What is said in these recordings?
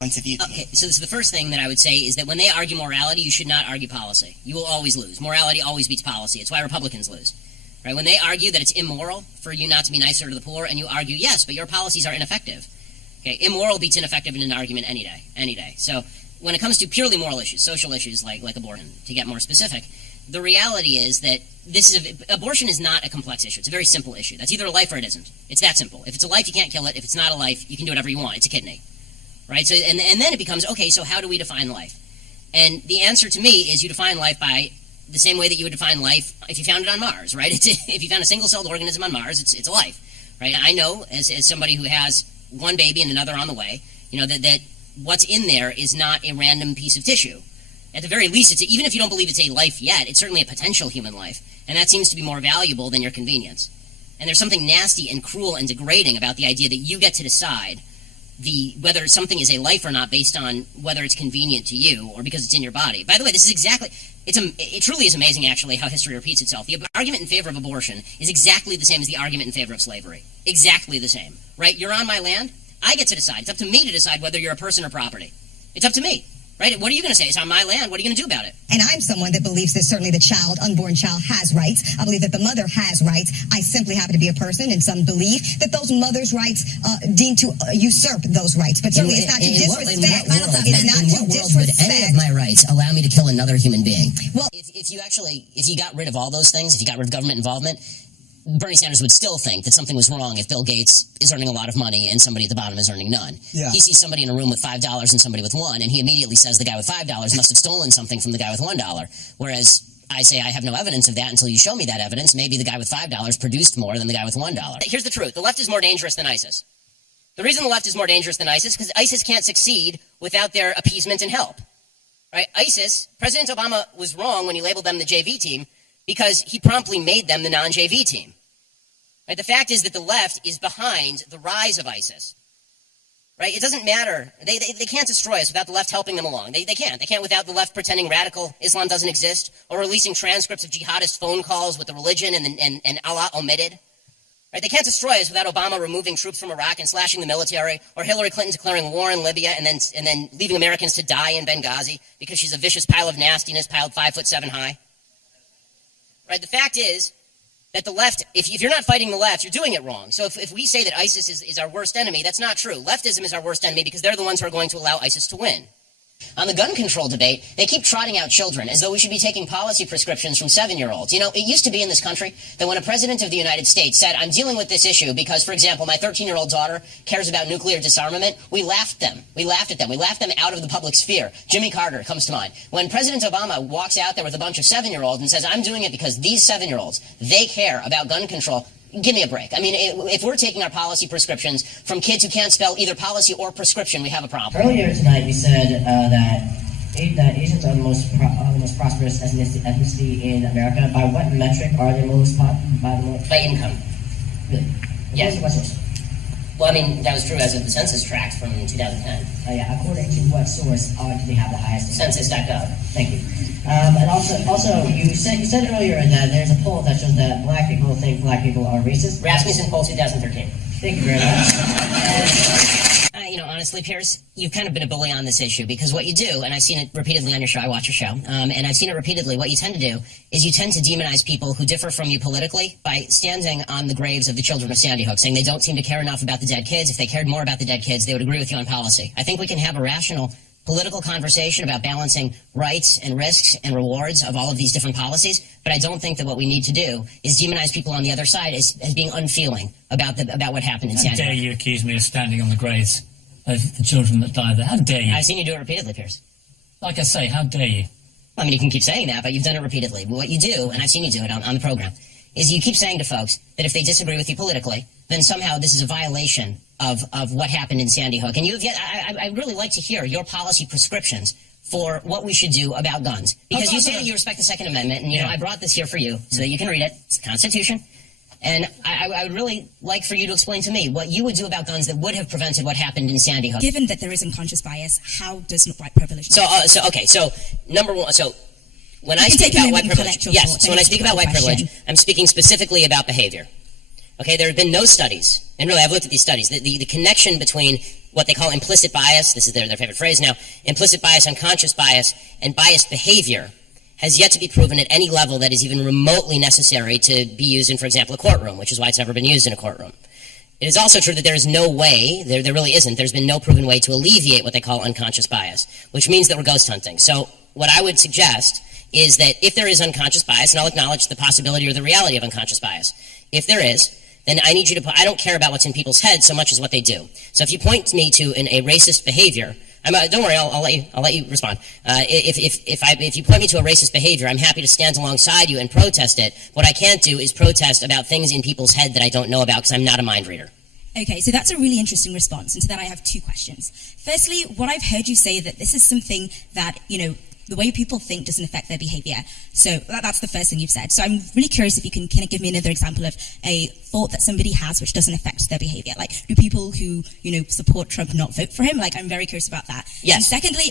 points of view. Okay, so this is the first thing that I would say is that when they argue morality, you should not argue policy. You will always lose. Morality always beats policy. It's why Republicans lose. Right? When they argue that it's immoral for you not to be nicer to the poor, and you argue, yes, but your policies are ineffective. Okay, immoral beats ineffective in an argument any day. So when it comes to purely moral issues, social issues like abortion, to get more specific, the reality is that abortion is not a complex issue. It's a very simple issue. That's either a life or it isn't. It's that simple. If it's a life, you can't kill it. If it's not a life, you can do whatever you want. It's a kidney. Right? So, and then it becomes, okay, so how do we define life? And the answer to me is you define life by the same way that you would define life if you found it on Mars, right? If you found a single-celled organism on Mars, it's a life, right? I know, as somebody who has one baby and another on the way, that what's in there is not a random piece of tissue. At the very least, even if you don't believe it's a life yet, it's certainly a potential human life, and that seems to be more valuable than your convenience. And there's something nasty and cruel and degrading about the idea that you get to decide whether something is a life or not based on whether it's convenient to you or because it's in your body. By the way, this is it truly is amazing, actually, how history repeats itself. The argument in favor of abortion is exactly the same as the argument in favor of slavery. Exactly the same, right? You're on my land. I get to decide. It's up to me to decide whether you're a person or property. It's up to me. Right? What are you going to say? It's on my land. What are you going to do about it? And I'm someone that believes that certainly the unborn child has rights. I believe that the mother has rights. I simply happen to be a person, and some believe that those mothers' rights deem to usurp those rights. But certainly it's not to disrespect. In what world would any of my rights allow me to kill another human being? Well, if you got rid of all those things, if you got rid of government involvement, Bernie Sanders would still think that something was wrong if Bill Gates is earning a lot of money and somebody at the bottom is earning none. Yeah. He sees somebody in a room with $5 and somebody with $1, and he immediately says the guy with $5 must have stolen something from the guy with $1. Whereas I say I have no evidence of that until you show me that evidence. Maybe the guy with $5 produced more than the guy with $1. Here's the truth. The left is more dangerous than ISIS. The reason the left is more dangerous than ISIS is because ISIS can't succeed without their appeasement and help. Right? ISIS, President Obama was wrong when he labeled them the JV team because he promptly made them the non-JV team. Right? The fact is that the left is behind the rise of ISIS. Right? It doesn't matter. They can't destroy us without the left helping them along. They can't. They can't without the left pretending radical Islam doesn't exist or releasing transcripts of jihadist phone calls with the religion and Allah omitted. Right? They can't destroy us without Obama removing troops from Iraq and slashing the military, or Hillary Clinton declaring war in Libya and then leaving Americans to die in Benghazi because she's a vicious pile of nastiness piled 5'7" high. Right? The fact is that the left, if you're not fighting the left, you're doing it wrong. So if we say that ISIS is our worst enemy, that's not true. Leftism is our worst enemy because they're the ones who are going to allow ISIS to win. On the gun control debate, they keep trotting out children as though we should be taking policy prescriptions from 7-year-olds. It used to be in this country that when a president of the United States said, I'm dealing with this issue because, for example, my 13-year-old daughter cares about nuclear disarmament, we laughed at them. We laughed them out of the public sphere. Jimmy Carter comes to mind. When President Obama walks out there with a bunch of 7-year-olds and says, I'm doing it because these 7-year-olds, they care about gun control, give me a break. I mean, if we're taking our policy prescriptions from kids who can't spell either policy or prescription, we have a problem. Earlier tonight, you said that Asians are the most prosperous ethnicity in America. By what metric are they by income. Really? Yes. What source? Well, I mean, that was true as of the census tract from 2010. Yeah. According to what source do they have the highest? Census.gov. Thank you. And also, you said earlier that there's a poll that shows that black people think black people are racist. Rasmussen poll 2013. Thank you very much. Honestly, Piers, you've kind of been a bully on this issue because what you do, and I've seen it repeatedly on your show, I watch your show, and I've seen it repeatedly, what you tend to do is you tend to demonize people who differ from you politically by standing on the graves of the children of Sandy Hook, saying they don't seem to care enough about the dead kids. If they cared more about the dead kids, they would agree with you on policy. I think we can have a rational political conversation about balancing rights and risks and rewards of all of these different policies, but I don't think that what we need to do is demonize people on the other side as being unfeeling about what happened in Sandy Hook. How dare you accuse me of standing on the graves of the children that died there? How dare you? I've seen you do it repeatedly, Piers. Like I say, how dare you? I mean, you can keep saying that, but you've done it repeatedly. What you do, and I've seen you do it on the program, is you keep saying to folks that if they disagree with you politically, then somehow this is a violation of what happened in Sandy Hook. And I'd really like to hear your policy prescriptions for what we should do about guns. Because you say that you respect the Second Amendment, and I brought this here for you so that you can read it. It's the Constitution. And I would really like for you to explain to me what you would do about guns that would have prevented what happened in Sandy Hook. Given that there is unconscious bias, how does white privilege... So number one, when I speak about white privilege... Yes, so when I speak about white privilege, I'm speaking specifically about behavior. Okay, there have been no studies, and really I've looked at these studies, the connection between what they call implicit bias. This is their favorite phrase now. Implicit bias, unconscious bias, and biased behavior has yet to be proven at any level that is even remotely necessary to be used in, for example, a courtroom, which is why it's never been used in a courtroom. It is also true that there is no way, there really isn't, there's been no proven way to alleviate what they call unconscious bias, which means that we're ghost hunting. So what I would suggest is that if there is unconscious bias, and I'll acknowledge the possibility or the reality of unconscious bias, if there is, then I need you to I don't care about what's in people's heads so much as what they do. So if you point me to a racist behavior, don't worry, I'll let you respond. If you point me to a racist behavior, I'm happy to stand alongside you and protest it. What I can't do is protest about things in people's head that I don't know about because I'm not a mind reader. Okay, so that's a really interesting response, and to that I have two questions. Firstly, what I've heard you say that this is something that, the way people think doesn't affect their behavior. So that's the first thing you've said. So I'm really curious if you can kind of give me another example of a thought that somebody has which doesn't affect their behavior. Like, do people who, support Trump not vote for him? Like, I'm very curious about that. Yes. And secondly,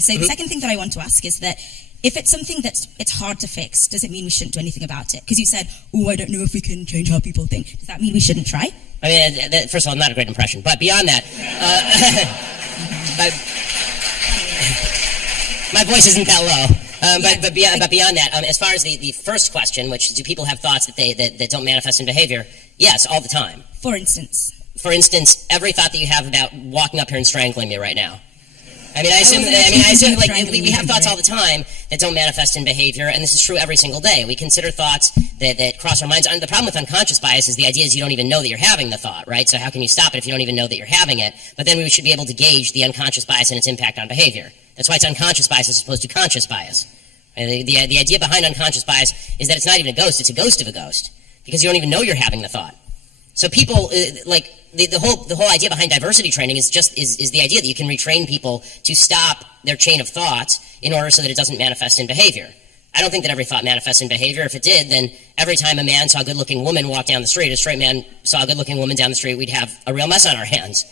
so the second thing that I want to ask is that if it's something it's hard to fix, does it mean we shouldn't do anything about it? Because you said, I don't know if we can change how people think. Does that mean we shouldn't try? I mean, first of all, not a great impression. But beyond that, my voice isn't that low. But beyond that, as far as the first question, which do people have thoughts that don't manifest in behavior? Yes, all the time. For instance, every thought that you have about walking up here and strangling me right now. I assume we have thoughts all the time that don't manifest in behavior, and this is true every single day. We consider thoughts that cross our minds. And the problem with unconscious bias is the idea is you don't even know that you're having the thought, right? So how can you stop it if you don't even know that you're having it? But then we should be able to gauge the unconscious bias and its impact on behavior. That's why it's unconscious bias as opposed to conscious bias. And the idea behind unconscious bias is that it's not even a ghost, it's a ghost of a ghost. Because you don't even know you're having the thought. So people, the whole idea behind diversity training is the idea that you can retrain people to stop their chain of thoughts in order so that it doesn't manifest in behavior. I don't think that every thought manifests in behavior. If it did, then every time a man saw a good-looking woman walk down the street, a straight man saw a good-looking woman down the street, we'd have a real mess on our hands.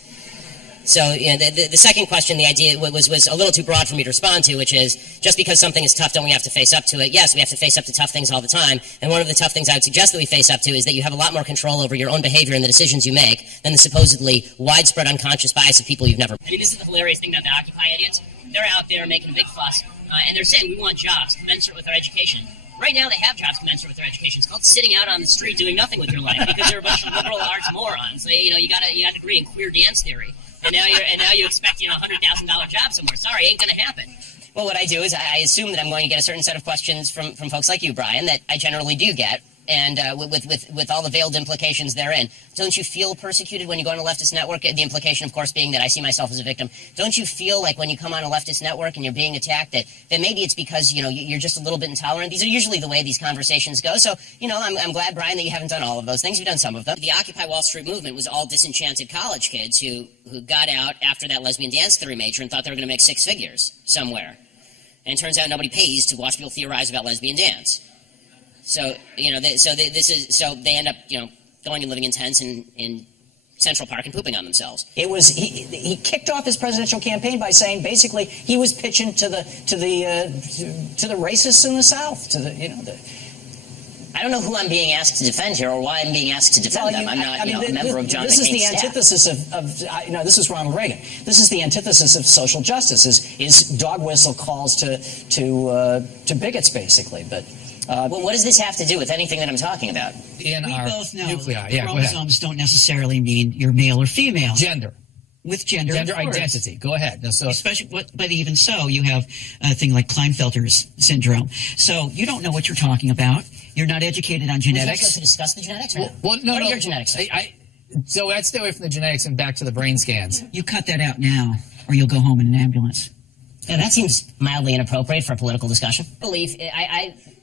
So the second question, the idea was a little too broad for me to respond to, which is just because something is tough, don't we have to face up to it? Yes, we have to face up to tough things all the time. And one of the tough things I would suggest that we face up to is that you have a lot more control over your own behavior and the decisions you make than the supposedly widespread unconscious bias of people you've never. I mean, this is the hilarious thing about the Occupy idiots. They're out there making a big fuss, and they're saying we want jobs commensurate with our education. Right now, they have jobs commensurate with their education. It's called sitting out on the street doing nothing with your life because they're a bunch of liberal arts morons. You got a degree in queer dance theory. And now you expect $100,000 job somewhere. Sorry, ain't gonna happen. Well, what I do is I assume that I'm going to get a certain set of questions from folks like you, Brian, that I generally do get, and with all the veiled implications therein. Don't you feel persecuted when you go on a leftist network? The implication, of course, being that I see myself as a victim. Don't you feel like when you come on a leftist network and you're being attacked that maybe it's because you're just a little bit intolerant? These are usually the way these conversations go. So I'm glad, Brian, that you haven't done all of those things. You've done some of them. The Occupy Wall Street movement was all disenchanted college kids who got out after that lesbian dance theory major and thought they were going to make six figures somewhere. And it turns out nobody pays to watch people theorize about lesbian dance. So they end up going and living in tents in Central Park and pooping on themselves. It was he kicked off his presidential campaign by saying basically he was pitching to the racists in the South, I don't know who I'm being asked to defend here or why I'm being asked to defend them. I'm not a member of John McCain's staff. This is the antithesis of this is Ronald Reagan. This is the antithesis of social justice is dog whistle calls to bigots basically, but. Well, what does this have to do with anything that I'm talking about? We both know that chromosomes don't necessarily mean you're male or female. Gender. With gender identity. Go ahead. No, so especially, but even so, you have a thing like Klinefelter's syndrome. So you don't know what you're talking about. You're not educated on genetics. Are we supposed to discuss the genetics? What are your genetics? So I'd stay away from the genetics and back to the brain scans. You cut that out now, or you'll go home in an ambulance. Yeah, that seems mildly inappropriate for a political discussion.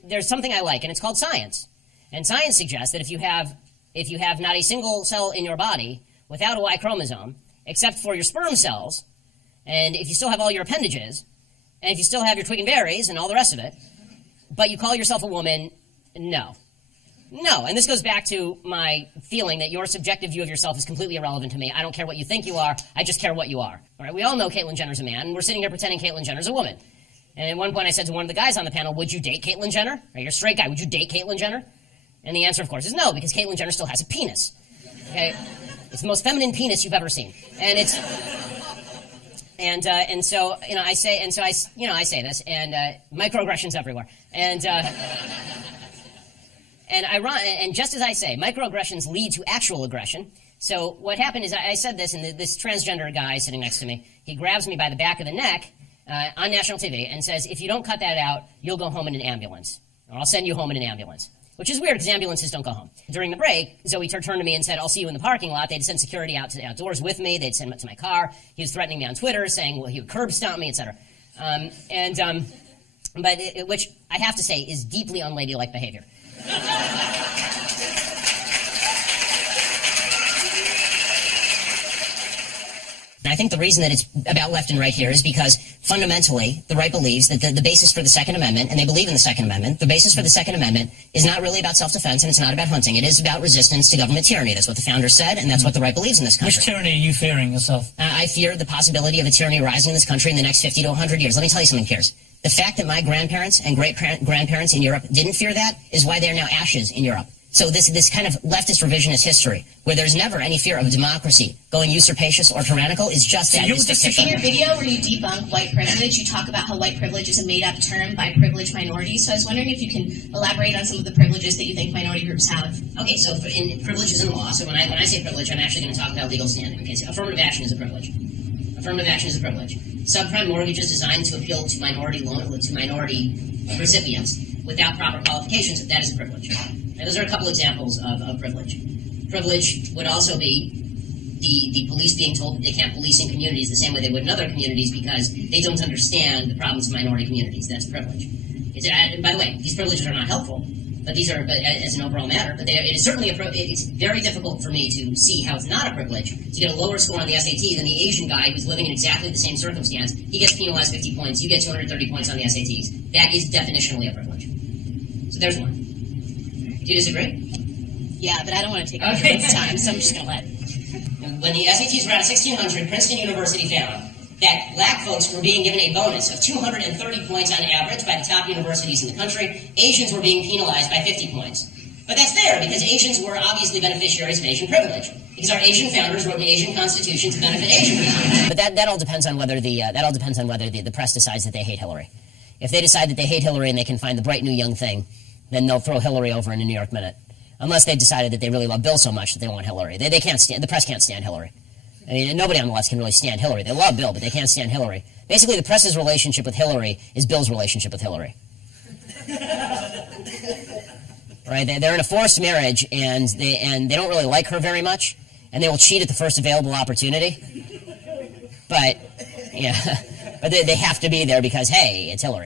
There's something I like, and it's called science. And science suggests that if you have not a single cell in your body without a Y chromosome, except for your sperm cells, and if you still have all your appendages, and if you still have your twig and berries and all the rest of it, but you call yourself a woman, no. No, and this goes back to my feeling that your subjective view of yourself is completely irrelevant to me. I don't care what you think you are, I just care what you are. All right, we all know Caitlyn Jenner's a man, and we're sitting here pretending Caitlyn Jenner's a woman. And at one point I said to one of the guys on the panel, would you date Caitlyn Jenner? Right, you're a straight guy, would you date Caitlyn Jenner? And the answer, of course, is no, because Caitlyn Jenner still has a penis. Okay? It's the most feminine penis you've ever seen. And it's... And so, you know, I say this, and microaggressions everywhere. And just as I say, microaggressions lead to actual aggression. So what happened is I said this, and this transgender guy sitting next to me, he grabs me by the back of the neck on national TV and says, if you don't cut that out, you'll go home in an ambulance. Or I'll send you home in an ambulance. Which is weird, because ambulances don't go home. During the break, Zoe turned to me and said, I'll see you in the parking lot. They'd send security out to the outdoors with me. They'd send him up to my car. He was threatening me on Twitter, saying, well, he would curb stomp me, etc. Which I have to say is deeply unladylike behavior. And I think the reason that it's about left and right here is because fundamentally the right believes that the basis for the Second Amendment, and they believe in the Second Amendment, the basis for the Second Amendment is not really about self-defense and it's not about hunting. It is about resistance to government tyranny. That's what the founders said, and that's what the right believes in this country. Which tyranny are you fearing yourself? I fear the possibility of a tyranny arising in this country in the next 50 to 100 years. Let me tell you something, Piers. The fact that my grandparents and great-grandparents in Europe didn't fear that is why they're now ashes in Europe. So this kind of leftist revisionist history, where there's never any fear of democracy going usurpacious or tyrannical, is just that. In your video where you debunk white privilege, you talk about how white privilege is a made-up term by privileged minorities. So I was wondering if you can elaborate on some of the privileges that you think minority groups have. Okay, so in privileges in law, so when I say privilege, I'm actually going to talk about legal standing. Okay, so affirmative action is a privilege. Affirmative action is a privilege. Subprime mortgages designed to appeal to minority recipients without proper qualifications, that is a privilege. And those are a couple examples of privilege. Privilege would also be the police being told that they can't police in communities the same way they would in other communities because they don't understand the problems of minority communities. That's privilege. And by the way, these privileges are not helpful, but these are as an overall matter. But it is certainly it's very difficult for me to see how it's not a privilege to get a lower score on the SAT than the Asian guy who's living in exactly the same circumstance. He gets penalized 50 points. You get 230 points on the SATs. That is definitionally a privilege. So there's one. Do you disagree? Yeah, but I don't want to take up everyone's time, so I'm just going to let. When the SATs were out of 1600, Princeton University found that black folks were being given a bonus of 230 points on average by the top universities in the country. Asians were being penalized by 50 points. But that's there because Asians were obviously beneficiaries of Asian privilege. Because our Asian founders wrote an Asian constitution to benefit Asian people. But that all depends on whether the press decides that they hate Hillary. If they decide that they hate Hillary and they can find the bright new young thing, then they'll throw Hillary over in a New York Minute. Unless they decided that they really love Bill so much that they want Hillary. They can't stand, the press can't stand Hillary. I mean, nobody on the left can really stand Hillary. They love Bill, but they can't stand Hillary. Basically, the press's relationship with Hillary is Bill's relationship with Hillary. Right? They're in a forced marriage, and they don't really like her very much, and they will cheat at the first available opportunity. But, yeah, but they have to be there because, hey, it's Hillary.